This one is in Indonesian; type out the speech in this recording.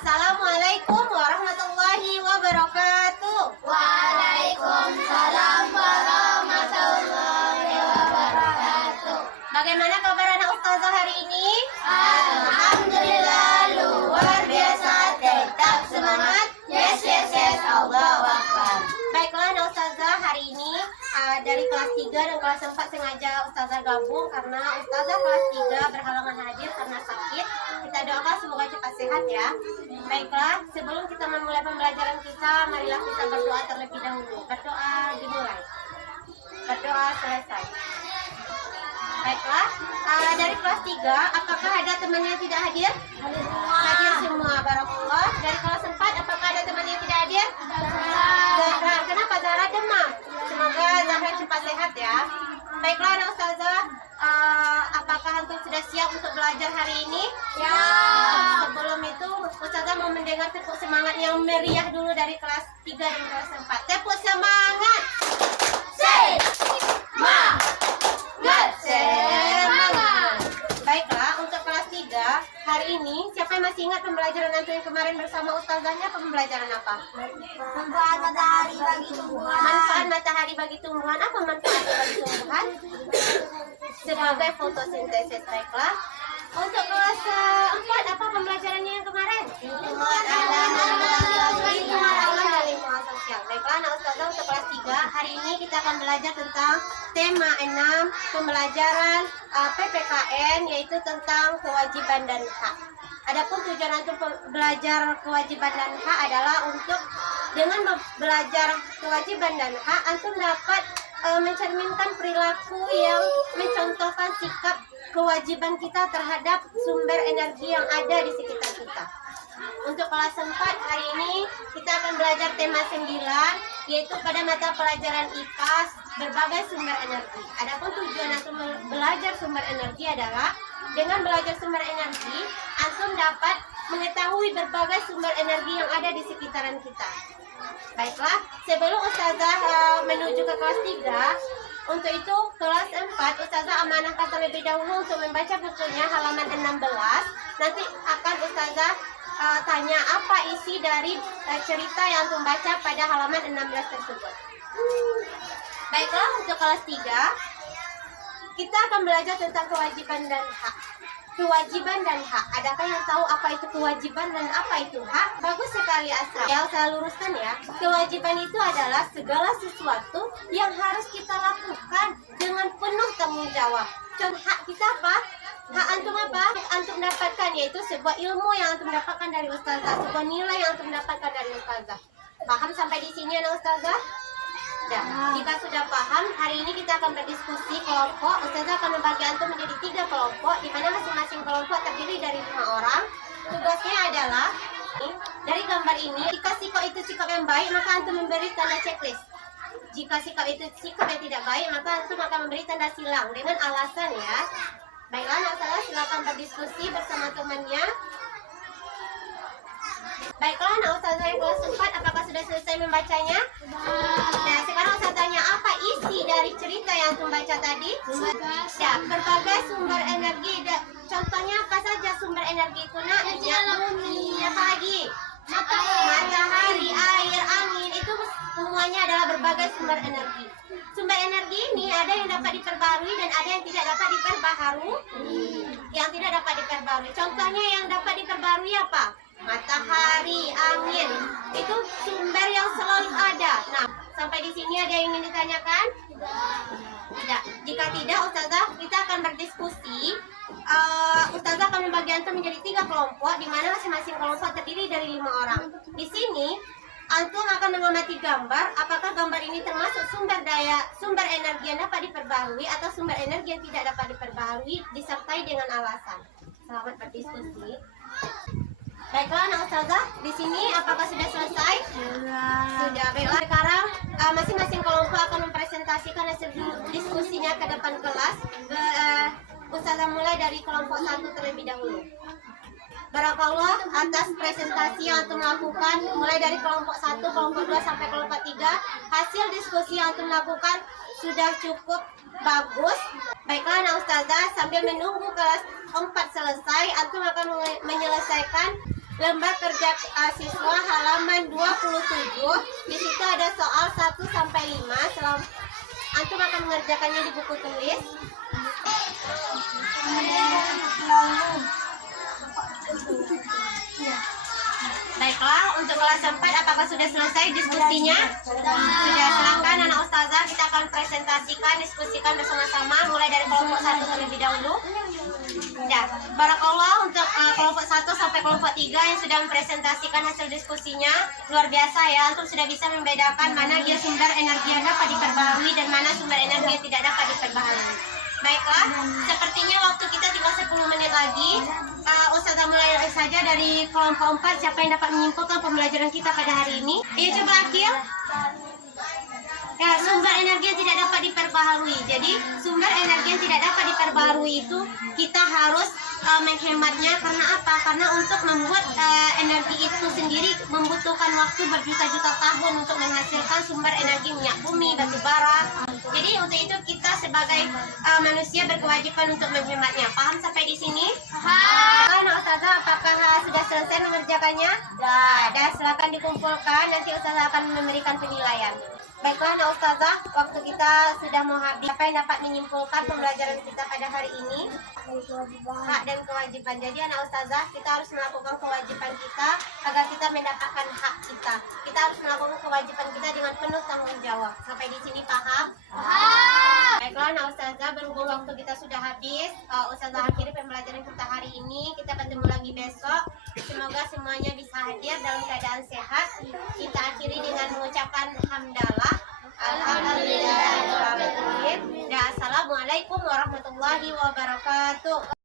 Assalamualaikum warahmatullahi wabarakatuh. Waalaikumsalam warahmatullahi wabarakatuh. Bagaimana kabar anak ustazah hari ini? Alhamdulillah luar biasa, tetap semangat. Yes, yes, yes, Allahu Akbar. Baiklah anak ustazah, hari ini dari kelas 3 dan kelas 4 sengaja ustazah gabung karena ustazah kelas 3 berhalangan hadir karena sakit. Kita doakan semoga cepat sehat ya. Baiklah, sebelum kita memulai pembelajaran kita, marilah kita berdoa terlebih dahulu. Berdoa dimulai. Berdoa selesai. Baiklah, dari kelas 3, apakah ada teman yang tidak hadir? Hadir semua, barakallah. Dari kelas 4, apakah ada teman yang tidak hadir? Zahra, kenapa Zahra demam? Semoga Zahra cepat sehat ya. Baiklah anak ustazah, apakah antum sudah siap untuk belajar hari ini? Ya. Sebelum itu, ustazah mau mendengar tepuk semangat yang meriah dulu dari kelas 3 dan kelas 4. Tepuk semangat! Semangat. Baiklah, untuk kelas 3 hari ini, siapa yang masih ingat pembelajaran antum yang kemarin bersama ustazahnya? Pembelajaran apa? Manfaat matahari bagi tumbuhan. Manfaat matahari bagi tumbuhan. Apa manfaatnya bagi tumbuhan? Sebagai fotosintesis. Baiklah. Untuk kelas 4, apa pembelajarannya yang kemarin? Lingkungan alam Lingkungan alam dan lingkungan sosial. Baiklah, anak ustazah untuk kelas 3 hari ini kita akan belajar tentang tema 6 pembelajaran PPKN, yaitu tentang kewajiban dan hak. Adapun tujuan antum belajar kewajiban dan hak adalah untuk dengan belajar kewajiban dan hak antum dapat mencerminkan perilaku yang mencontohkan sikap kewajiban kita terhadap sumber energi yang ada di sekitar kita. Untuk kelas 4 hari ini kita akan belajar tema 9, yaitu pada mata pelajaran IPAS berbagai sumber energi. Adapun tujuan antum belajar sumber energi adalah dengan belajar sumber energi antum dapat mengetahui berbagai sumber energi yang ada di sekitaran kita. Baiklah, sebelum ustazah menuju ke kelas 3, untuk itu kelas 4 ustazah amanahkan terlebih dahulu untuk membaca bukunya halaman 16. Nanti akan ustazah tanya apa isi dari cerita yang antum baca pada halaman 16 tersebut. Baiklah, untuk kelas 3 kita akan belajar tentang kewajiban dan hak. Kewajiban dan hak. Adakah yang tahu apa itu kewajiban dan apa itu hak? Bagus sekali Asra. Ya, saya luruskan ya. Kewajiban itu adalah segala sesuatu yang harus kita lakukan dengan penuh tanggung jawab. Contoh hak kita apa? Hak antum apa? Antum dapatkan, yaitu sebuah ilmu yang antum dapatkan dari ustazah, sebuah nilai yang antum dapatkan dari ustazah. Paham sampai di sini anak ustazah? Ya, jika sudah paham, hari ini kita akan berdiskusi kelompok. Ustazah akan membagi antum menjadi 3 kelompok, di mana masing-masing kelompok terdiri dari 5 orang. Tugasnya adalah dari gambar ini, jika sikap itu sikap yang baik, maka antum memberi tanda checklist. Jika sikap itu sikap yang tidak baik, maka antum akan memberi tanda silang dengan alasan ya. Baiklah, anak ustazah silakan berdiskusi bersama temannya. Baiklah, anak ustazah yang kelas 4, apakah sudah selesai membacanya? Nah, sekarang ustazah tanya, apa isi dari cerita yang antum baca tadi? Ya, berbagai sumber energi. Contohnya apa saja sumber energi itu? Nak, minyak bumi, apa lagi? Matahari, air, angin, itu semuanya adalah berbagai sumber energi. Sumber energi ini ada yang dapat diperbarui dan ada yang tidak dapat diperbaharui. Yang tidak dapat diperbarui. Contohnya yang dapat diperbarui apa? Matahari, angin, itu sumber yang selalu ada. Nah, sampai di sini ada yang ingin ditanyakan? Tidak. Jika tidak, ustazah kita akan berdiskusi. Ustazah akan membagi antum menjadi 3 kelompok, di mana masing-masing kelompok terdiri dari 5 orang. Di sini antum akan mengamati gambar, apakah gambar ini termasuk sumber energi yang dapat diperbarui atau sumber energi yang tidak dapat diperbarui, disertai dengan alasan. Selamat berdiskusi. Baiklah anak ustazah, di sini apakah sudah selesai? Sudah. Baiklah, sekarang masing-masing kelompok akan mempresentasikan hasil diskusinya ke depan kelas. Ustazah mulai dari kelompok 1 terlebih dahulu. Barakallah atas presentasi yang antum lakukan mulai dari kelompok 1, kelompok 2 sampai kelompok 3. Hasil diskusi yang antum lakukan sudah cukup bagus. Baiklah anak ustazah, sambil menunggu kelas 4 selesai, antum akan menyelesaikan lembar kerja siswa halaman 27. Di situ ada soal 1 sampai 5. Antum akan mengerjakannya di buku tulis. Baiklah, untuk kelas 4 apakah sudah selesai diskusinya? Sudah, silakan anak ustazah, kita akan presentasikan, diskusikan bersama-sama mulai dari kelompok 1 terlebih dahulu. Ya, barakallah untuk kelompok 1 sampai kelompok 3 yang sudah mempresentasikan hasil diskusinya. Luar biasa ya, antum sudah bisa membedakan mana dia sumber energi yang dapat diperbaharui dan mana sumber energi yang tidak dapat diperbaharui. Baiklah, sepertinya waktu kita tinggal 10 menit lagi. Ustazah mulai saja dari kelompok 4. Siapa yang dapat menyimpulkan pembelajaran kita pada hari ini? Iya, coba Akil. Ya, sumber energi yang tidak dapat diperbaharui. Jadi, sumber energi yang tidak dapat diperbaharui itu kita harus menghematnya. Karena apa? Karena untuk membuat energi itu sendiri membutuhkan waktu berjuta-juta tahun untuk menghasilkan sumber energi minyak bumi, batu bara. Jadi, untuk itu kita sebagai manusia berkewajiban untuk menghematnya. Paham sampai di sini? Paham. Nah, Ustazah, apakah sudah selesai mengerjakannya? Dan silakan dikumpulkan. Nanti Ustazah akan memberikan penilaian. Baiklah, nah Ustazah, waktu kita sudah mau habis. Apa yang dapat menyimpulkan pembelajaran kita pada hari ini? Hak dan kewajiban. Jadi anak Ustazah, kita harus melakukan kewajiban kita agar kita mendapatkan hak kita. Kita harus melakukan kewajiban kita dengan penuh tanggung jawab. Sampai di sini paham? Baiklah, nah Ustazah, berhubung waktu kita sudah habis, Ustazah akhiri pembelajaran kita hari ini. Kita bertemu lagi besok. Semoga semuanya bisa hadir dalam keadaan sehat. Kita akhiri dengan mengucapkan hamdalah. Alhamdulillah. Assalamualaikum warahmatullahi wabarakatuh.